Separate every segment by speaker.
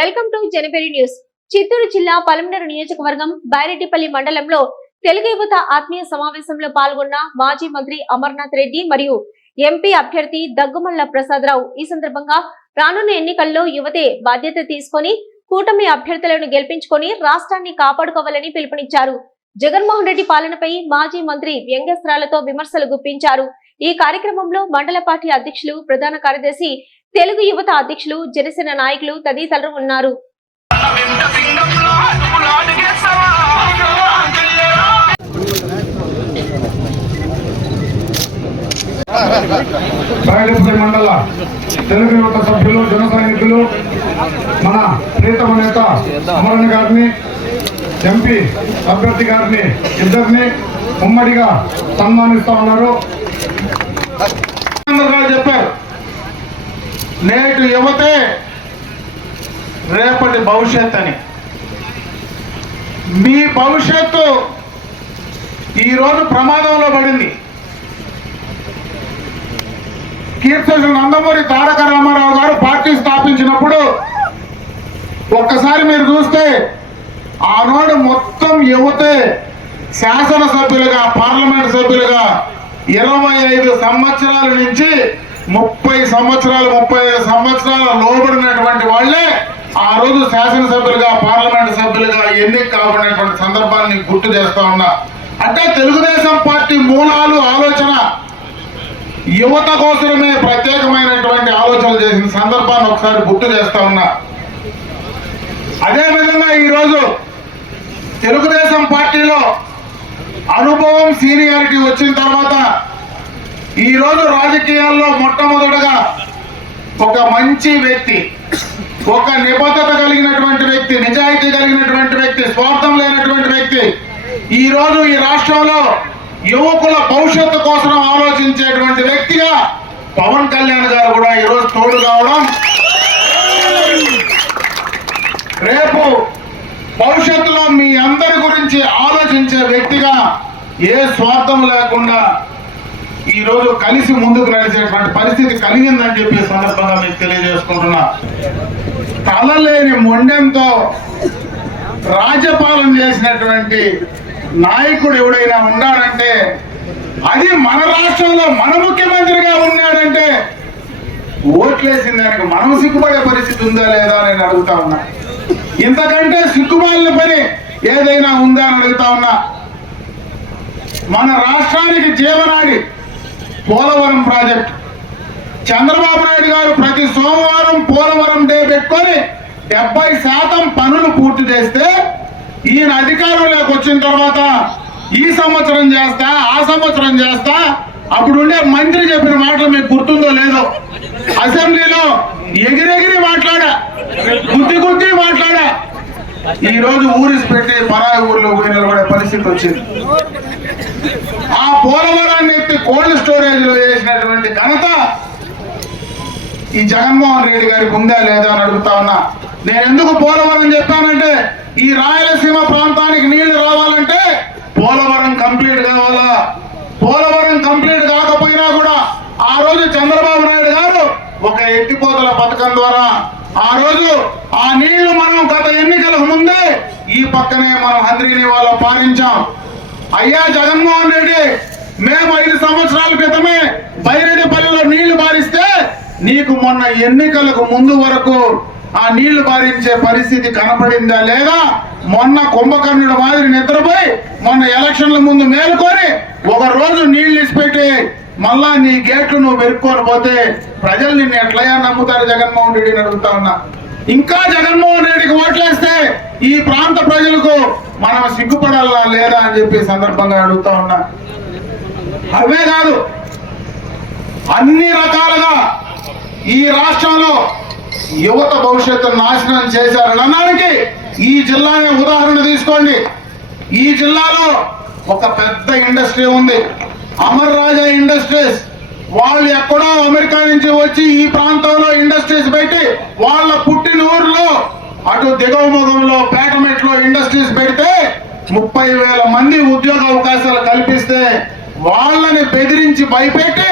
Speaker 1: Welcome to January news. Chittoor జిల్లా పలమనేరు నియోజకవర్గం బైరెడ్డిపల్లి మండలంలో తెలుగు యువత ఆత్మీయ సమావేశంలో పాల్గొన్న మాజీ మంత్రి అమర్నాథ్ రెడ్డి మరియు ఎంపీ అభ్యర్థి దగ్గుమల్ల ప్రసాదరావు. ఈ సందర్భంగా రానున్న ఎన్నికల్లో యువతే బాధ్యత తీసుకొని కూటమి అభ్యర్థులను గెలిపించుకొని రాష్ట్రాన్ని కాపాడుకోవాలని పిలుపునిచ్చారు. జగన్మోహన్ రెడ్డి పాలనపై మాజీ మంత్రి వ్యంగ్యస్త్రాలతో విమర్శలు గుప్పించారు. ఈ కార్యక్రమంలో మండల పార్టీ అధ్యక్షులు ప్రధాన కార్యదర్శి తెలుగు యువత అధ్యక్షులు జనసేన నాయకులు తదితరులు ఉన్నారు.
Speaker 2: మండల తెలుగు యువత సభ్యులు జన సైనికులు మన ప్రీతమ నేత అమరణ గారిని ఎంపీ అభ్యర్థి గారిని ఇద్దరిని ఉమ్మడిగా సన్మానిస్తా ఉన్నారు. చెప్పారు. నేటి యువతే రేపటి భవిష్యత్ అని మీ భవిష్యత్తు ఈరోజు ప్రమాదంలో పడింది. కీర్తిశేషులు నందమూరి తారక రామారావు గారు పార్టీ స్థాపించినప్పుడు ఒక్కసారి మీరు చూస్తే ఆనాడు మొత్తం యువతే శాసనసభ్యులుగా పార్లమెంట్ సభ్యులుగా ఇరవై ఐదు సంవత్సరాల నుంచి ముప్పై సంవత్సరాలు ముప్పై ఐదు సంవత్సరాల లోబడినటువంటి వాళ్ళే ఆ రోజు శాసనసభ్యులుగా పార్లమెంట్ సభ్యులుగా ఎన్నిక కాబడినటువంటి సందర్భాన్ని గుర్తు చేస్తా ఉన్నా. అంటే తెలుగుదేశం పార్టీ మూలాలు ఆలోచన యువత కోసమే ప్రత్యేకమైనటువంటి ఆలోచనలు చేసిన సందర్భాన్ని ఒకసారి గుర్తు చేస్తా ఉన్నా. అదేవిధంగా ఈరోజు తెలుగుదేశం పార్టీలో అనుభవం సీనియారిటీ వచ్చిన తర్వాత ఈరోజు రాజకీయాల్లో మొట్టమొదటగా ఒక మంచి వ్యక్తి ఒక నిబద్ధత కలిగినటువంటి వ్యక్తి నిజాయితీ కలిగినటువంటి వ్యక్తి స్వార్థం లేనటువంటి వ్యక్తి ఈ రోజు ఈ రాష్ట్రంలో యువకుల భవిష్యత్తు కోసం ఆలోచించేటువంటి వ్యక్తిగా పవన్ కళ్యాణ్ గారు కూడా ఈరోజు తోడు కావడం. రేపు భవిష్యత్తులో మీ అందరి గురించి ఆలోచించే వ్యక్తిగా ఏ స్వార్థం లేకుండా ఈ రోజు కలిసి ముందుకు నడిచేటువంటి పరిస్థితి కలిగిందని చెప్పి సందర్భంగా మీకు తెలియజేసుకుంటున్నా. తలలేని మొండెంతో రాజ్యపాలన చేసినటువంటి నాయకుడు ఎవడైనా ఉన్నాడంటే అది మన రాష్ట్రంలో మన ముఖ్యమంత్రిగా ఉన్నాడంటే ఓట్లేసిన దానికి మనం సిగ్గుపడే పరిస్థితి ఉందా లేదా అని నేను అడుగుతా ఉన్నా. ఇంతకంటే సిగ్గుమాలిన పని ఏదైనా ఉందా అని అడుగుతా ఉన్నా. మన రాష్ట్రానికి జీవనాడి పోలవరం ప్రాజెక్ట్. చంద్రబాబు నాయుడు గారు ప్రతి సోమవారం పోలవరం డే పెట్టుకొని డెబ్బై శాతం పనులు పూర్తి చేస్తే ఈయన అధికారంలోకి వచ్చిన తర్వాత ఈ సంవత్సరం చేస్తా ఆ సంవత్సరం చేస్తా అప్పుడు ఉండే మంత్రి చెప్పిన మాటలు మీకు గుర్తుందో లేదో. అసెంబ్లీలో ఎగిరెగిరి మాట్లాడా గుద్ది గుద్ది మాట్లాడా. ఈ రోజు ఊరిసి పెట్టి పరాయి ఊర్లో పోయి నిలబడే పరిస్థితి వచ్చింది. ఆ పోలవరాన్ని ఎత్తి కోల్డ్ స్టోరేజ్లో వేసినటువంటి ఘనత ఈ జగన్మోహన్ రెడ్డి గారికి ఉందా లేదా అని అడుగుతా ఉన్నా. నేను ఎందుకు పోలవరం చెప్పానంటే ఈ రాయలసీమ ప్రాంతానికి నీళ్ళు రావాలంటే పోలవరం కంప్లీట్ కావాలా? పోలవరం కంప్లీట్ కాకపోయినా కూడా ఆ రోజు చంద్రబాబు నాయుడు గారు ఒక ఎత్తిపోతల పథకం ద్వారా ఆ రోజు ఆ నీళ్ళు మనం గత ఎన్నికలకు ముందే ఈ పక్కనే మనం హంద్రీని వాళ్ళ పాలించాం. అయ్యా జగన్మోహన్ రెడ్డి మేము ఐదు సంవత్సరాల క్రితమే బైరెడ్డిపల్లిలో నీళ్ళు బారిస్తే నీకు మొన్న ఎన్నికలకు ముందు వరకు ఆ నీళ్ళు బారించే పరిస్థితి కనపడిందా లేదా? మొన్న కుంభకర్ణుడు మాదిరి నిద్రపోయి మొన్న ఎలక్షన్ల ముందు మేలుకొని ఒక రోజు నీళ్ళు ఇచ్చిపెట్టి మళ్ళా నీ గేట్లు నువ్వు పెరుక్కొని పోతే ప్రజలు నిన్ను ఎట్లయా నమ్ముతారు? జగన్మోహన్ రెడ్డిని అడుగుతా ఉన్నా. ఇంకా జగన్మోహన్ రెడ్డికి ఓట్లేస్తే ఈ ప్రాంత ప్రజలకు మనం సిగ్గుపడాలా లేదా అని చెప్పి సందర్భంగా అడుగుతా ఉన్నా. అవే కాదు అన్ని రకాలుగా ఈ రాష్ట్రంలో యువత భవిష్యత్తు నాశనం చేశారని అనడానికి ఈ జిల్లానే ఉదాహరణ తీసుకోండి. ఈ జిల్లాలో ఒక పెద్ద ఇండస్ట్రీ ఉంది. అమర్ రాజా ఇండస్ట్రీస్ వాళ్ళు ఎక్కడో అమెరికా నుంచి వచ్చి ఈ ప్రాంతంలో ఇండస్ట్రీస్ పెట్టి వాళ్ళ పుట్టిన ఊర్లో అటు దిగవ ముఖంలో పేటమెట్లో ఇండస్ట్రీస్ పెడితే ముప్పై వేల మంది ఉద్యోగ అవకాశాలు కల్పిస్తే వాళ్ళని బెదిరించి భయపెట్టి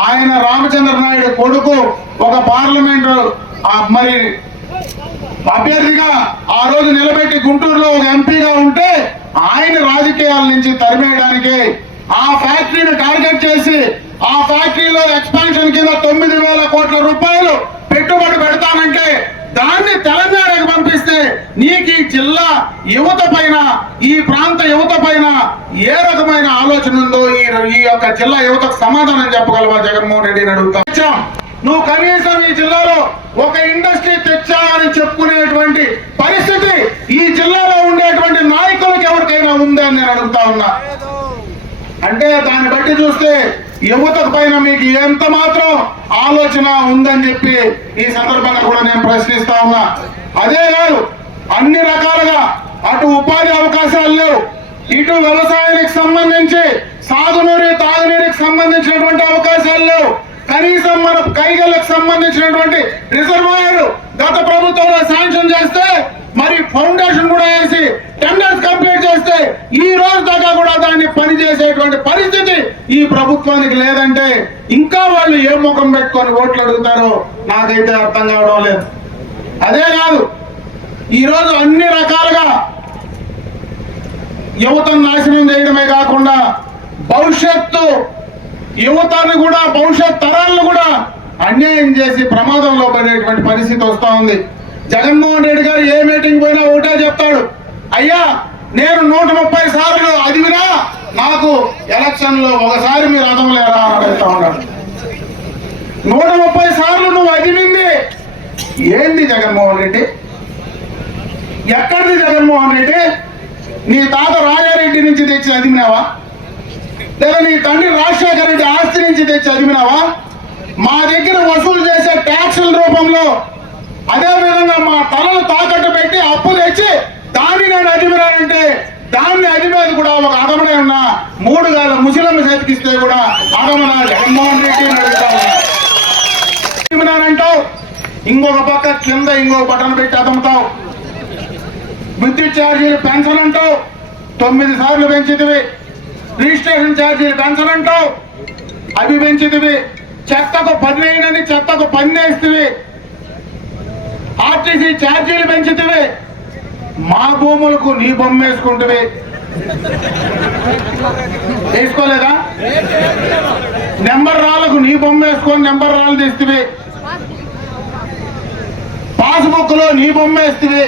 Speaker 2: ఆయన రామచంద్ర నాయుడు కొడుకు ఒక పార్లమెంటు మరి అభ్యర్థిగా ఆ రోజు నిలబెట్టి గుంటూరులో ఒక ఎంపీగా ఉంటే ఆయన రాజకీయాల నుంచి తరిమేయడానికి ఆ ఫ్యాక్టరీని టార్గెట్ చేసి ఆ ఫ్యాక్టరీలో ఎక్స్పాన్షన్ కింద తొమ్మిది వేల కోట్ల రూపాయలు పెట్టుబడి పెడతానంటే దాన్ని తెలంగాణకు పంపిస్తే నీకు ఈ జిల్లా యువత పైన ఈ ప్రాంత యువత పైన ఏ రకమైన ఆలోచన ఉందో ఈ యొక్క జిల్లా యువతకు సమాధానం చెప్పగలవా జగన్మోహన్ రెడ్డిని అడుగుతా. నువ్వు కనీసం ఈ జిల్లాలో ఒక ఇండస్ట్రీ తెచ్చా అని చెప్పుకునేటువంటి పరిస్థితి ఈ జిల్లాలో ఉండేటువంటి నాయకులకు ఎవరికైనా ఉందని నేను అడుగుతా ఉన్నా. అంటే దాన్ని బట్టి చూస్తే యువత పైన మీకు ఎంత మాత్రం ఆలోచన ఉందని చెప్పి ఈ సందర్భంగా కూడా నేను ప్రశ్నిస్తా ఉన్నా. అదే కాదు అన్ని రకాలుగా అటు ఉపాధి అవకాశాలు లేవు. ఇటు వ్యవసాయానికి సంబంధించి సాగునీరు తాగునీరుకి సంబంధించినటువంటి అవకాశాలు లేవు. కనీసం మన కైగలకు సంబంధించినటువంటి రిజర్వాయర్ గత ప్రభుత్వంలో శాంక్షన్ చేస్తే మరి ఫౌండేషన్ కూడా వేసి టెండర్స్ కంప్లీట్ చేస్తే ఈ రోజు దాకా కూడా దాన్ని పనిచేసేటువంటి పరిస్థితి ఈ ప్రభుత్వానికి లేదంటే ఇంకా వాళ్ళు ఏ ముఖం పెట్టుకొని ఓట్లు అడుగుతారో నాకైతే అర్థం కావడం లేదు. అదే కాదు ఈ రోజు అన్ని రకాలుగా యువతను నాశనం చేయడమే కాకుండా భవిష్యత్తు యువతను కూడా భవిష్యత్ తరాలను కూడా అన్యాయం చేసి ప్రమాదంలో పడేటువంటి పరిస్థితి వస్తూ ఉంది. జగన్మోహన్ రెడ్డి గారు ఏ మీటింగ్ పోయినా ఒకటే చెప్తాడు. అయ్యా నేను నూట ముప్పై సార్లు అదివినా నాకు ఎలక్షన్లో ఒకసారి మీరు అదమలేరా అని అడుగుతా ఉన్నాడు. నూట ముప్పై సార్లు నువ్వు అదివింది ఏంది జగన్మోహన్ రెడ్డి? ఎక్కడిది జగన్మోహన్ రెడ్డి? నీ తాత రాజారెడ్డి నుంచి తెచ్చి అదిమినావా లేదా నీ తండ్రి రాజశేఖర రెడ్డి ఆస్తి నుంచి తెచ్చి అదిమినావా మా దగ్గర వసూలు చేసే ట్యాక్సుల రూపంలో అదే విధంగా మా తలలు తాకట్టు పెట్టి అప్పు తెచ్చి దాన్ని నేను అదిమినానంటే దాన్ని అదిమేది కూడా ఒక అదమనే ఉన్న మూడు గాల ముసలమ్మ చేతికిస్తే కూడా అదమన జగన్మోహన్ రెడ్డి అని ఇంకొక పక్క కింద ఇంకొక బటన్ పెట్టి అదముతావు. విద్యుత్ ఛార్జీలు పెన్షన్ అంటావు తొమ్మిది సార్లు పెంచితివి. రిజిస్ట్రేషన్ ఛార్జీలు పెన్షన్ అంటావు అవి పెంచితివి. చెత్తకు పన్నేయనని చెత్తకు పన్నేస్తివి ఆర్టీసీ ఛార్జీలు పెంచితివి. మా భూములకు నీ బొమ్మ వేసుకుంటవే. వేసుకోలేదా? నెంబర్ రాళ్ళకు నీ బొమ్మ వేసుకొని నెంబర్ రాళ్ళు తీస్తువే. పాస్బుక్లో నీ బొమ్మ వేస్తువే.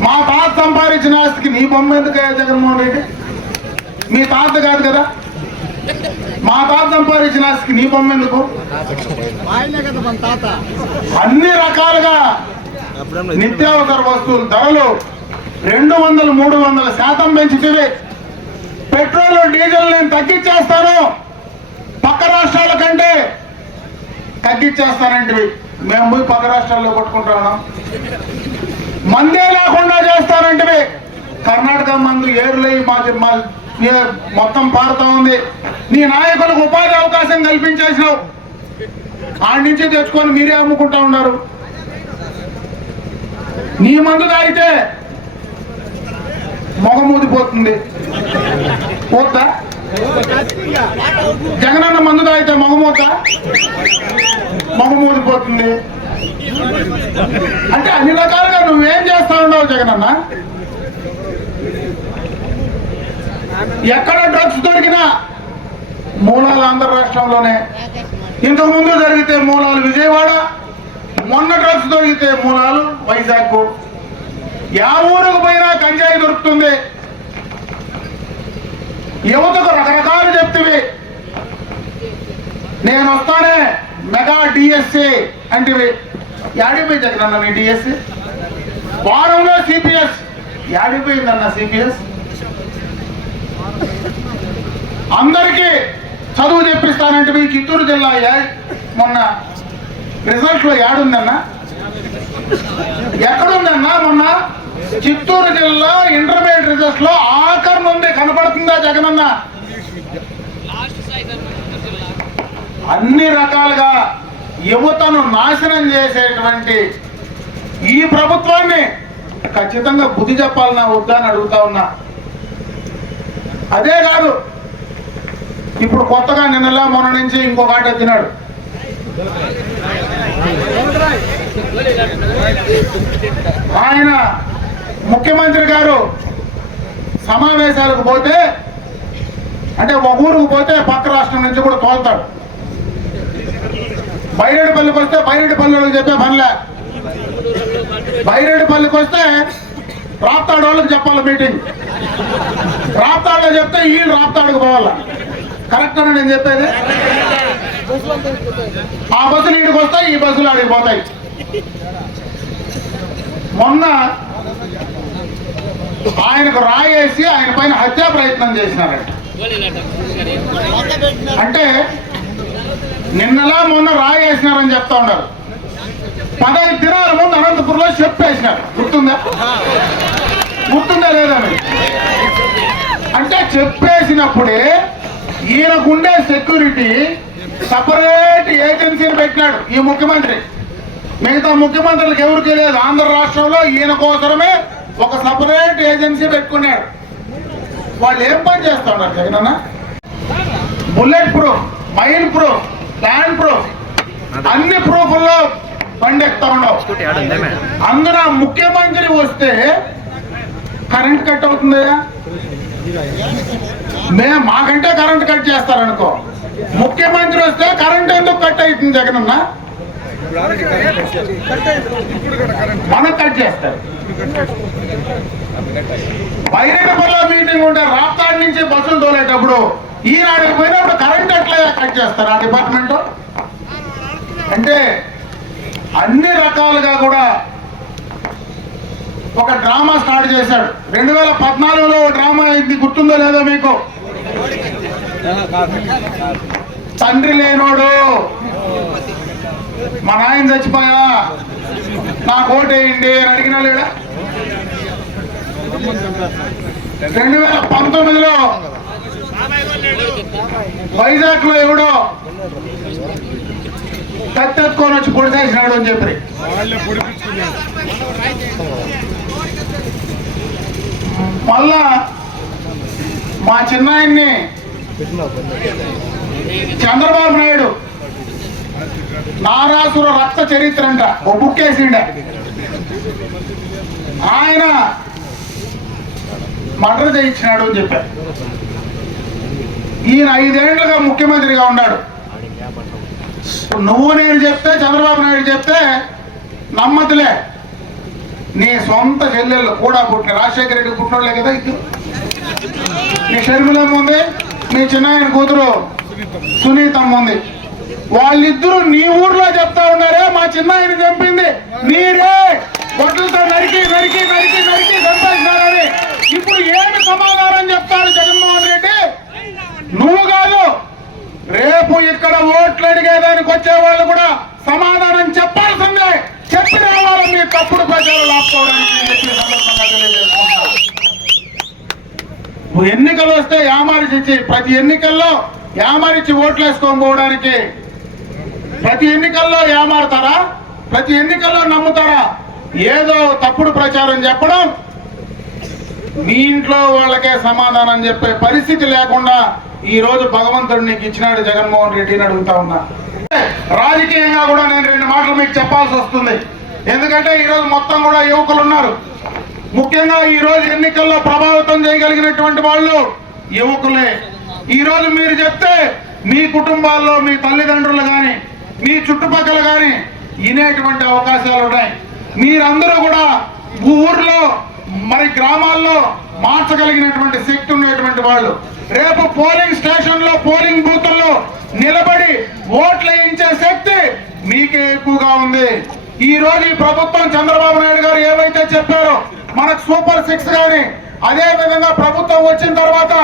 Speaker 2: మా తాత సంపాదించిన ఆస్తికి నీ బొమ్మ ఎందుకు జగన్మోహన్ రెడ్డి? మీ తాత కాదు కదా? మా తాత సంపాదించిన నీ బొమ్మ ఎందుకు? అన్ని రకాలుగా నిత్యావసర వస్తువుల ధరలు రెండు వందలు మూడు వందల శాతం పెంచితివి. పెట్రోల్ డీజిల్ నేను తగ్గించేస్తాను పక్క రాష్ట్రాల కంటే తగ్గించేస్తానంటివి మేము పోయి పక్క రాష్ట్రాల్లో కొట్టుకుంటాను మందే లేకుండా చేస్తారంటే కర్ణాటక మందు ఏరులై మా ఏ- మొత్తం పారుతా ఉంది. నీ నాయకులకు ఉపాధి అవకాశం కల్పించేసినావు. ఆడి నుంచి తెచ్చుకొని మీరే అమ్ముకుంటా ఉన్నారు. నీ మందు తాగితే మొగం ఊదిపోతుంది. పోతా జగనన్న మందు తాగితే మొగమూత మొగం ఊదిపోతుంది. అంటే అన్ని రకాలుగా నువ్వేం చేస్తా ఉన్నావు జగనన్న? ఎక్కడ డ్రగ్స్ దొరికినా మూలాలు ఆంధ్ర రాష్ట్రంలోనే. ఇంతకు ముందు జరిగితే మూలాలు విజయవాడ మొన్న డ్రగ్స్ దొరికితే మూలాలు వైజాగ్. యా ఊరుకు పోయినా కంజాయి దొరుకుతుంది. యువతకు రకరకాలు చెప్తివి. నేను వస్తానే మెగా డిఎస్సి అంటివి. యాడిపోయి జగనన్న మీ డిఎస్సి వారంలో సిపిఎస్. యాడిపోయిందన్న సిపిఎస్? అందరికీ చదువు చెప్పిస్తానంటే మీ చిత్తూరు జిల్లా అయ్యా మొన్న రిజల్ట్లో యాడుందన్నా ఎక్కడుందన్నా? మొన్న చిత్తూరు జిల్లా ఇంటర్మీడియట్ రిజల్ట్లో ఆఖరి నుండి కనపడుతుందా జగనన్న? అన్ని రకాలుగా యువతను నాశనం చేసేటువంటి ఈ ప్రభుత్వాన్ని ఖచ్చితంగా బుద్ధి చెప్పాలన్నా వద్దా అని అడుగుతా ఉన్నా. అదే కాదు ఇప్పుడు కొత్తగా నిన్నలా మొన్న నుంచి ఇంకొక ఆట తిన్నాడు ఆయన ముఖ్యమంత్రి గారు సమావేశాలకు పోతే అంటే ఒక ఊరుకు పోతే పక్క రాష్ట్రం నుంచి కూడా తోలుతాడు. బైరేడుపల్లికి వస్తే బైరేడుపల్లి చెప్పే పనిలే. బైరేడుపల్లికి వస్తే రాప్తాడు వాళ్ళకి చెప్పాలి మీటింగ్. రాప్తాడులో చెప్తే వీళ్ళు రాప్తాడుకు పోవాలా? కరెక్ట్ అని నేను చెప్పేది? ఆ బస్సులు ఇక్కడికి వస్తాయి ఈ బస్సులు ఆడికి పోతాయి. మొన్న ఆయనకు రాయేసి ఆయన పైన హత్యా ప్రయత్నం చేసినారంట. అంటే నిన్నలా మొన్న రాయేసినారని చెప్తా ఉన్నారు. పదహైదు దినాల ముందు అనంతపురంలో చెప్పేసినారు గుర్తుందా? గుర్తుందా లేదా అంటే చెప్పేసినప్పుడే ఈయనకుండే సెక్యూరిటీ సపరేట్ ఏజెన్సీని పెట్టినాడు ఈ ముఖ్యమంత్రి. మిగతా ముఖ్యమంత్రులకు ఎవరికి లేదు ఆంధ్ర రాష్ట్రంలో ఈయన కోసమే ఒక సపరేట్ ఏజెన్సీ పెట్టుకున్నాడు. వాళ్ళు ఏం పని చేస్తున్నారు Jagan bullet proof mile proof land proof అన్ని ప్రూఫ్ల్లో బండి ఉండవు అందున ముఖ్యమంత్రి వస్తే కరెంట్ కట్ అవుతుందా మేము మాకంటే కరెంట్ కట్ చేస్తారనుకో. ముఖ్యమంత్రి వస్తే కరెంట్ ఎందుకు కట్ అవుతుంది జగనన్న మనకు కట్ చేస్తారు బైరెడ్డిపల్లిలో మీటింగ్ ఉంటే రాప్తాడి నుంచి బస్సులు తోలేటప్పుడు ఈనాడికి పోయినప్పుడు కరెంట్ ఎట్లా కట్ చేస్తారు ఆ డిపార్ట్మెంట్? అంటే అన్ని రకాలుగా కూడా ఒక డ్రామా స్టార్ట్ చేశాడు. రెండు వేల పద్నాలుగులో డ్రామా ఇది గుర్తుందో లేదో మీకు? తండ్రి లేనోడు మా నాయన చచ్చిపోయా నాకు ఓటేయండి అని అడిగినా లేడా? రెండు వేల పంతొమ్మిదిలో వైజాగ్లో ఎవడో కత్తెత్తుకొని వచ్చి పొడిసేసినాడు అని చెప్పి. మళ్ళా మా చిన్నాయన్ని చంద్రబాబు నాయుడు నారాసుర రక్త చరిత్ర అంట. ఓ బుక్ వేసిండ. ఆయన మర్డర్ చేయించినాడు అని చెప్పారు. ఈయన ఐదేళ్ళుగా ముఖ్యమంత్రిగా ఉన్నాడు. నువ్వు నేను చెప్తే చంద్రబాబు నాయుడు చెప్తే నమ్మతులే. నీ సొంత చెల్లెళ్ళు కూడా పుట్టిన రాజశేఖర రెడ్డి పుట్టినోళ్ళే కదా ఇద్దరు. మీ షర్మిలమ్మ ఉంది మీ చిన్నాయన కూతురు సునీతమ్మ ఉంది వాళ్ళిద్దరూ నీ ఊర్లో చెప్తా ఉన్నారే మా చిన్నాయన చంపింది మీరే గొడ్లతో నరికి నరికి నరికి నరికి చంపేసినారని ఇప్పుడు ఏమి సమాధానం చెప్తారు జగన్మోహన్ రెడ్డి? నువ్వు కాదు రేపు ఇక్కడ ఓట్లు అడిగేదానికి వచ్చే వాళ్ళు కూడా సమాధానం చెప్పాల్సిందే. చెప్పిన వాళ్ళు మీ తప్పుడు ప్రచారాలు లాక్కోవడం అని చెప్పి ఈ సందర్భంగా తెలియజేసుకుంటున్నాను. నువ్వు ఎన్నికలు వస్తే యామారిచి ప్రతి ఎన్నికల్లో యామారిచ్చి ఓట్లు వేసుకొని పోవడానికి ప్రతి ఎన్నికల్లో ఏమారుతారా ప్రతి ఎన్నికల్లో నమ్ముతారా? ఏదో తప్పుడు ప్రచారం చెప్పడం మీ ఇంట్లో వాళ్ళకే సమాధానం చెప్పే పరిస్థితి లేకుండా ఈ రోజు భగవంతుడు నీకు ఇచ్చినాడు జగన్మోహన్ రెడ్డిని అడుగుతా ఉన్నా. రాజకీయంగా కూడా నేను రెండు మాటలు మీకు చెప్పాల్సి వస్తుంది. ఎందుకంటే ఈరోజు మొత్తం కూడా యువకులు ఉన్నారు. ముఖ్యంగా ఈ రోజు ఎన్నికల్లో ప్రభావితం చేయగలిగినటువంటి వాళ్ళు యువకులే. ఈరోజు మీరు చెప్తే మీ కుటుంబాల్లో మీ తల్లిదండ్రులు కానీ మీ చుట్టుపక్కల కానీ వినేటువంటి అవకాశాలు ఉన్నాయి. మీరందరూ కూడా ఊర్లో మరి గ్రామాల్లో మార్చగలిగినటువంటి శక్తి ఉన్నటువంటి వాళ్ళు. రేపు పోలింగ్ స్టేషన్లో పోలింగ్ బూతుల్లో నిలబడి ఓట్లు వేయించే శక్తి మీకే ఎక్కువగా ఉంది. ఈ రోజు ఈ ప్రభుత్వం చంద్రబాబు నాయుడు గారు ఏవైతే చెప్పారో మనకు సూపర్ సిక్స్ కానీ అదే విధంగా ప్రభుత్వం వచ్చిన తర్వాత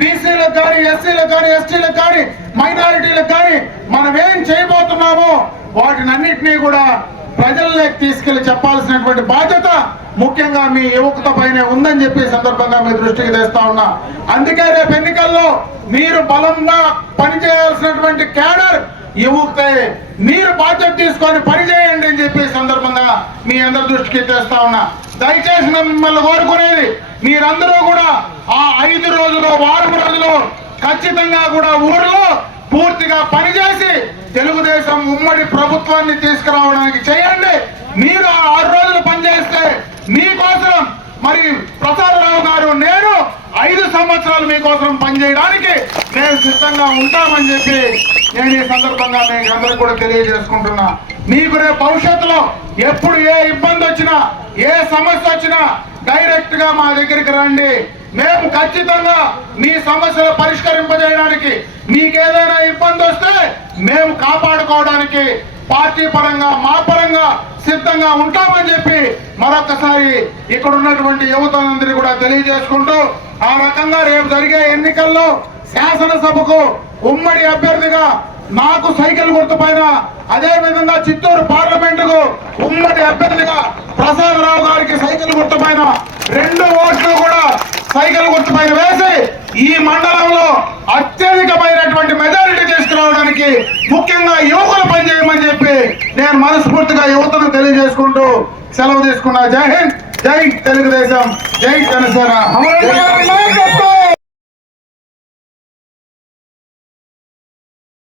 Speaker 2: బీసీలకు కానీ ఎస్సీలకు కానీ ఎస్టీలకు కానీ మైనారిటీలకు కానీ మనం ఏం చేయబోతున్నామో వాటిని అన్నింటినీ కూడా ప్రజల్లోకి తీసుకెళ్ళి చెప్పాల్సినటువంటి బాధ్యత ముఖ్యంగా మీ యువకుత పైనే ఉందని చెప్పి సందర్భంగా మీ దృష్టికి తెస్తా ఉన్నా. అందుకే రేపు ఎన్నికల్లో మీరు బలంగా పనిచేయాల్సినటువంటి క్యాడర్ యువతే మీరు బాధ్యత తీసుకొని పనిచేయండి అని చెప్పి సందర్భంగా మీ అందరి దృష్టికి తెస్తా ఉన్నా. దయచేసి మిమ్మల్ని కోరుకునేది మీరందరూ కూడా ఆ ఐదు రోజులు వారం రోజులు ఖచ్చితంగా కూడా ఊరిలో పూర్తిగా పనిచేసి తెలుగుదేశం ఉమ్మడి ప్రభుత్వాన్ని తీసుకురావడానికి చేయండి. మీరు ఆ ఆరు రోజులు పనిచేస్తే మీకోసం మరి ప్రసాదరావు గారు నేను ఐదు సంవత్సరాలు మీకోసం పనిచేయడానికి మేము సిద్ధంగా ఉంటామని చెప్పి నేను ఈ సందర్భంగా మీకు అందరికి కూడా తెలియజేసుకుంటున్నా. మీకు రేపు భవిష్యత్తులో ఎప్పుడు ఏ ఇబ్బంది వచ్చినా ఏ సమస్య వచ్చినా డైరెక్ట్గా మా దగ్గరికి రండి. మేము ఖచ్చితంగా మీ సమస్యలు పరిష్కరింపజేయడానికి మీకేదైనా ఇబ్బంది వస్తే మేము కాపాడుకోవడానికి పార్టీ పరంగా మా పరంగా సిద్ధంగా ఉంటామని చెప్పి మరొకసారి ఇక్కడ ఉన్నటువంటి యువతలందరినీ కూడా తెలియజేసుకుంటూ ఆ రకంగా రేపు జరిగే ఎన్నికల్లో శాసనసభకు ఉమ్మడి అభ్యర్థిగా నాకు సైకిల్ గుర్తుపైన అదే విధంగా చిత్తూరు పార్లమెంటుకు ఉమ్మడి అభ్యర్థిగా ప్రసాదరావు గారికి సైకిల్ గుర్తుపైన రెండు ఓట్లు కూడా సైకిల్ గుర్తుపైన వేసి ఈ మండలంలో అత్యధికమైనటువంటి మెజారిటీ తీసుకురావడానికి ముఖ్యంగా యువకులు పనిచేయమని చెప్పి నేను మనస్ఫూర్తిగా యువతను తెలియజేసుకుంటూ సెలవు తీసుకున్నా. జై హింద్ జై తెలుగుదేశం జై జనసేన.